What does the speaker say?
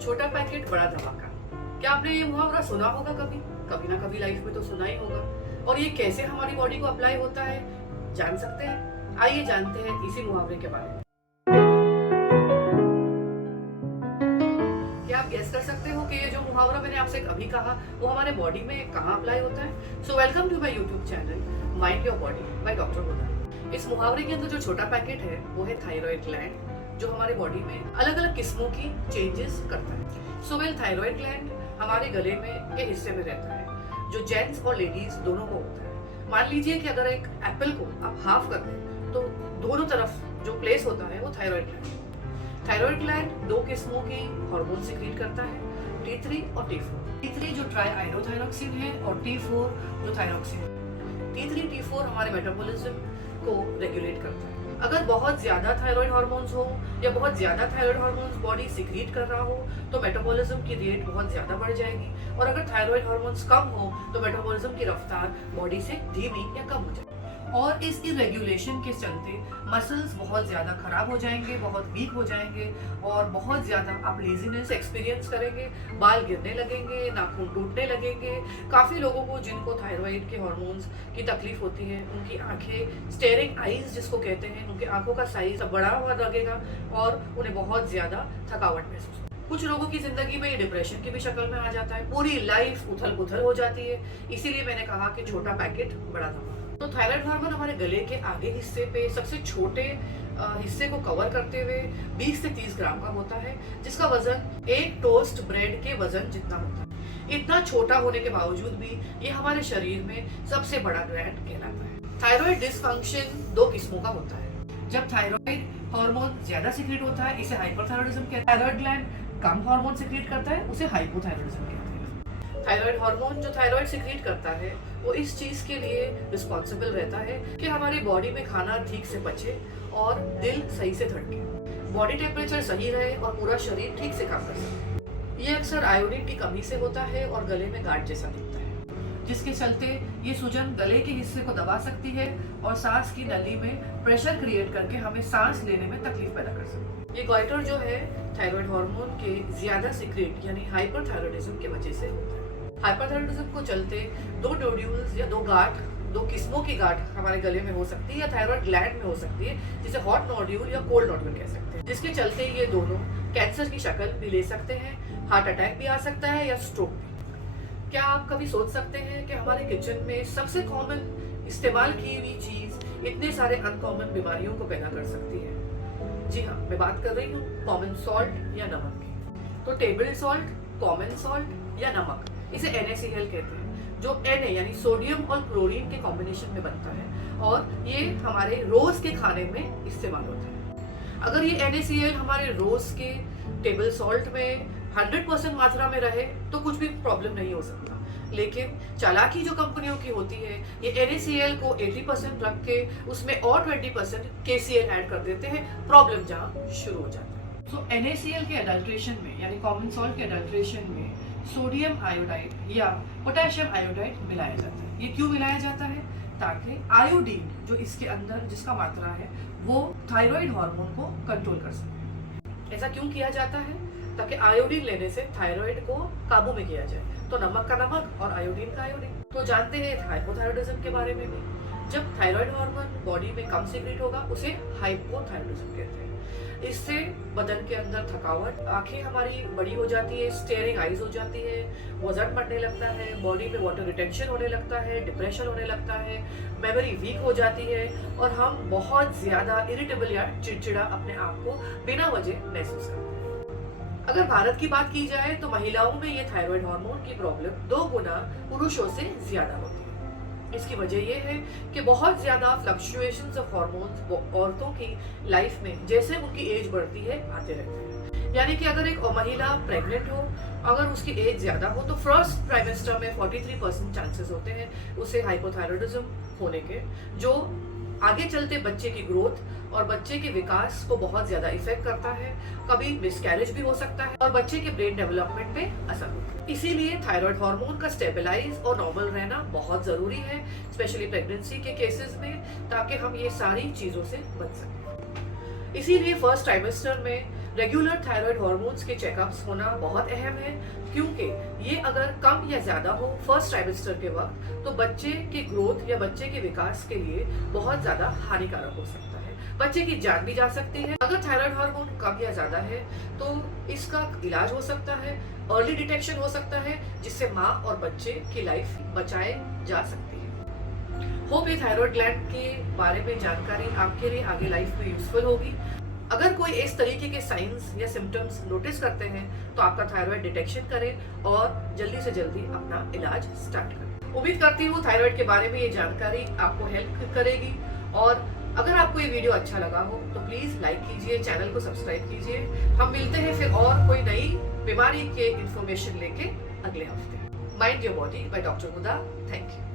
छोटा पैकेट बड़ा धमाका। क्या आपने ये मुहावरा सुना होगा कभी? कभी ना कभी लाइफ में तो सुना ही होगा। और ये कैसे हमारी बॉडी को अप्लाई होता है जान सकते हैं? आइए जानते हैं इसी मुहावरे के बारे में। क्या आप गेस कर सकते हो कि ये जो मुहावरा मैंने आपसे अभी कहा वो हमारे बॉडी में कहाँ अप्लाई होता है? So welcome to my YouTube channel mind your body by doctor Huda. इस मुहावरे के अंदर जो छोटा पैकेट है वो है थायराइड ग्लैंड, जो हमारे बॉडी में अलग अलग किस्मों की चेंजेस करता है। सो थायराइड ग्लैंड हमारे गले में के हिस्से में रहता है, जो जेंट्स और लेडीज दोनों को होता है। मान लीजिए कि अगर एक एप्पल को आप हाफ कर दें तो दोनों तरफ जो प्लेस होता है वो थायराइड ग्लैंड। थायराइड ग्लैंड दो किस्मों की हार्मोन सिक्रीट करता है, T3 और T4। T3 जो ट्राई आइनोथायरॉक्सिन है और T4 जो थायरॉक्सिन है। T3 T4 हमारे मेटाबॉलिज्म को रेगुलेट करता है। अगर बहुत ज्यादा थायराइड हार्मोन्स हो या बहुत ज्यादा थायराइड हार्मोन्स बॉडी सिक्रीट कर रहा हो तो मेटाबॉलिज्म की रेट बहुत ज्यादा बढ़ जाएगी, और अगर थायराइड हार्मोन्स कम हो तो मेटाबॉलिज्म की रफ्तार बॉडी से धीमी या कम हो जाएगी। और इस इरेगुलेशन के चलते मसल्स बहुत ज्यादा खराब हो जाएंगे, बहुत वीक हो जाएंगे, और बहुत ज्यादा आप लेजीनेस एक्सपीरियंस करेंगे, बाल गिरने लगेंगे, नाखून टूटने लगेंगे। काफी लोगों को जिनको थायराइड के हार्मोन्स की तकलीफ होती है उनकी आंखें स्टेयरिंग आईज जिसको कहते हैं, उनकी आंखों का साइज बड़ा हुआ लगेगा और उन्हें बहुत ज्यादा थकावट महसूस होगी। कुछ लोगों की जिंदगी में ये डिप्रेशन की भी शक्ल में आ जाता है, पूरी लाइफ उथल पुथल हो जाती है। इसीलिए मैंने कहा कि छोटा पैकेट बड़ा धमाका। तो थायराइड हार्मोन हमारे गले के आगे हिस्से पे सबसे छोटे हिस्से को कवर करते हुए 20 से 30 ग्राम का होता है, जिसका वजन एक टोस्ट ब्रेड के वजन जितना होता है। इतना छोटा होने के बावजूद भी ये हमारे शरीर में सबसे बड़ा ग्लैंड कहलाता है। थायराइड डिसफंक्शन दो किस्मों का होता है। जब थायराइड हार्मोन ज्यादा सिक्रीट होता है इसे हाइपरथायराइडिज्म कहते हैं। थायराइड ग्लैंड कम हार्मोन सिक्रीट करता है उसे हाइपोथायराइडिज्म कहते हैं। थायराइड हार्मोन जो थायराइड सिक्रीट करता है वो इस चीज के लिए रिस्पॉन्सिबल रहता है कि हमारी बॉडी में खाना ठीक से पचे और दिल सही से धड़के, बॉडी टेम्परेचर सही रहे और पूरा शरीर ठीक से काम कर सके। ये अक्सर आयोडीन की कमी से होता है और गले में गांठ जैसा दिखता है, जिसके चलते ये सूजन गले के हिस्से को दबा सकती है और सांस की नली में प्रेशर क्रिएट करके हमें सांस लेने में तकलीफ पैदा कर सकती है। ये गॉइटर जो है थायराइड हार्मोन के ज्यादा सिक्रेट यानी हाइपरथायराइडिज्म की वजह से होता है। हाइपरथायराइडिज्म को चलते दो नोड्यूल्स या दो किस्मों की गांठ हमारे गले में हो सकती है या थायराइड ग्लैंड में हो सकती है, जिसे हॉट नोड्यूल या कोल्ड नोड्यूल कह सकते हैं, जिसके चलते ये दोनों कैंसर की शक्ल भी ले सकते हैं, हार्ट अटैक भी आ सकता है या स्ट्रोक भी। क्या आप कभी सोच सकते हैं कि हमारे किचन में सबसे कॉमन इस्तेमाल की हुई चीज इतने सारे अनकॉमन बीमारियों को पैदा कर सकती है? जी हाँ, मैं बात कर रही हूँ कॉमन सॉल्ट या नमक की। तो टेबल सॉल्ट, कॉमन सॉल्ट या नमक, इसे NaCl कहते हैं, जो Na यानी सोडियम और क्लोरीन के कॉम्बिनेशन में बनता है और ये हमारे रोज के खाने में इस्तेमाल होता है। अगर ये NaCl हमारे रोज के टेबल सॉल्ट में 100% मात्रा में रहे तो कुछ भी प्रॉब्लम नहीं हो सकता, लेकिन चालाकी जो कंपनियों की होती है ये NaCl को 80% रख के उसमें और 20% KCl ऐड कर देते हैं, प्रॉब्लम जहाँ शुरू हो जाता है। तो NaCl के अडल्ट्रेशन में यानी कॉमन सॉल्ट के अडल्ट्रेशन में सोडियम आयोडाइड या पोटेशियम आयोडाइड मिलाया जाता है। ये क्यों मिलाया जाता है? ताकि आयोडीन जो इसके अंदर जिसका मात्रा है वो थायराइड हार्मोन को कंट्रोल कर सके। ऐसा क्यों किया जाता है? ताकि आयोडीन लेने से थायराइड को काबू में किया जाए। तो नमक का नमक और आयोडीन का आयोडीन। तो जानते हैं हाइपोथायराइडिज्म के बारे में भी। जब थायराइड हार्मोन बॉडी में कम सिक्रीट होगा उसे हाइपोथायराइडिज्म कहते हैं। इससे बदन के अंदर थकावट, आंखें हमारी बड़ी हो जाती है, स्टेयरिंग आईज हो जाती है, वजन बढ़ने लगता है, बॉडी में वाटर रिटेंशन होने लगता है, डिप्रेशन होने लगता है, मेमोरी वीक हो जाती है और हम बहुत ज्यादा इरिटेबल या चिड़चिड़ा अपने आप को बिना वजह महसूस करते हैं। अगर भारत की बात की जाए तो महिलाओं में ये थायराइड हार्मोन की प्रॉब्लम 2 गुना पुरुषों से ज्यादा होती है। इसकी वजह यह है कि बहुत ज्यादा फ्लक्चुएशंस ऑफ हार्मोन्स औरतों की लाइफ में जैसे उनकी एज बढ़ती है आते रहते हैं। यानी कि अगर एक महिला प्रेग्नेंट हो, अगर उसकी एज ज्यादा हो तो फर्स्ट ट्राइमेस्टर में 43% चांसेस होते हैं उसे हाइपोथायराइडिज्म होने के, जो आगे चलते बच्चे की ग्रोथ और बच्चे के विकास को बहुत ज्यादा इफेक्ट करता है। कभी मिसकैरेज भी हो सकता है और बच्चे के ब्रेन डेवलपमेंट पे असर होता है। इसीलिए थायराइड हार्मोन का स्टेबलाइज और नॉर्मल रहना बहुत जरूरी है, स्पेशली प्रेगनेंसी के केसेस में, ताकि हम ये सारी चीजों से बच सकें। इसीलिए फर्स्ट ट्राइमेस्टर में रेगुलर थायराइड हार्मोन्स के चेकअप्स होना बहुत अहम है, क्योंकि ये अगर कम या ज्यादा हो फर्स्ट ट्राइमेस्टर के वक्त तो बच्चे की ग्रोथ या बच्चे के विकास के लिए बहुत ज्यादा हानिकारक हो सकता है, बच्चे की जान भी जा सकती है। अगर थायराइड हार्मोन कम या ज्यादा है तो इसका इलाज हो सकता है, अर्ली डिटेक्शन हो सकता है, जिससे माँ और बच्चे की लाइफ बचाए जा सकती है। होप ये थायराइड ग्लैंड के बारे में जानकारी आपके लिए आगे लाइफ में यूजफुल होगी। अगर कोई इस तरीके के साइंस या सिम्टम्स नोटिस करते हैं तो आपका थायराइड डिटेक्शन करें और जल्दी से जल्दी अपना इलाज स्टार्ट करें। उम्मीद करती हूँ थायराइड के बारे में ये जानकारी आपको हेल्प करेगी, और अगर आपको ये वीडियो अच्छा लगा हो तो प्लीज लाइक कीजिए, चैनल को सब्सक्राइब कीजिए। हम मिलते हैं फिर और कोई नई बीमारी के इंफॉर्मेशन लेके अगले हफ्ते। Mind your body by doctor Huda. Thank you.